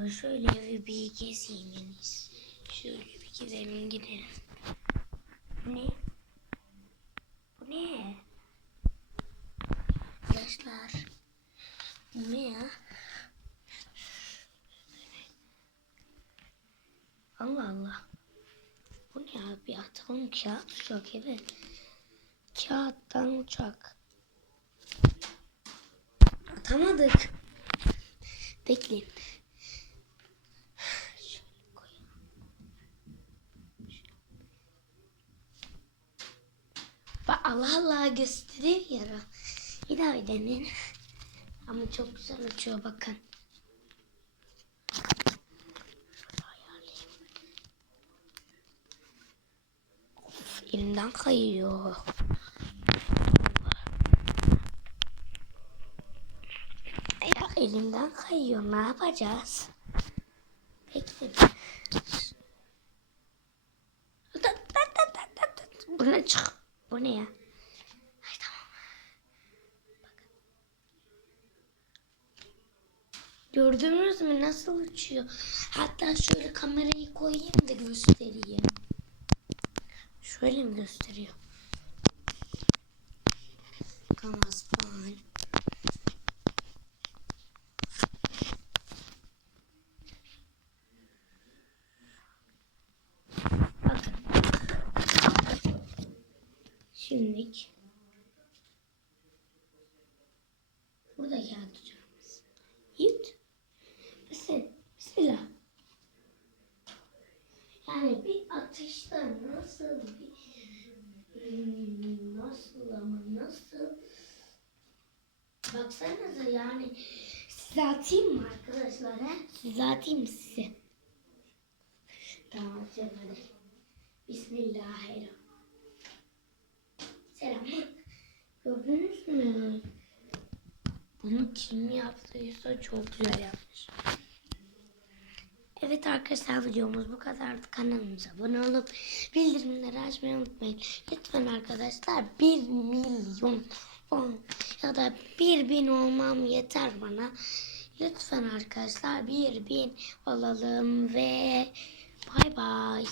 Baba şöyle bir gezeyim en. Şöyle bir gidelim gidelim. Ne? Bu ne? Arkadaşlar. Bu ne ya? Allah Allah. Bu ne ya? Bir atalım kağıt uçak evet. Kağıttan uçak. Atamadık. Bekleyin. Allah Allah gösteriyor ya. Bir daha bir deneyin. Ama çok güzel uçuyor bakın. Of, elimden kayıyor. Ya elimden kayıyor. Ne yapacağız? Tat. Bu ne çık? Bu ne ya? Ay tamam. Bakın. Gördünüz mü nasıl uçuyor? Hatta şöyle kamerayı koyayım da göstereyim. Şöyle mi gösteriyor? Kamaz falan. Bakın. Şimdilik burada kağıt Yani bir atışta nasıl bir nasıl ama nasıl baksanıza yani size atayım mı arkadaşlar he? Size atayım size? Tamam atıyorum hadi. Bismillahirrahmanirrahim. Selam. Gördünüz mü? Bunu kim yaptıysa çok güzel yapmış. Evet arkadaşlar videomuz bu kadardı. Kanalımıza abone olup bildirimleri açmayı unutmayın. Lütfen arkadaşlar 1 milyon on ya da 1 bin olmam yeter bana. Lütfen arkadaşlar 1 bin olalım ve bay bay.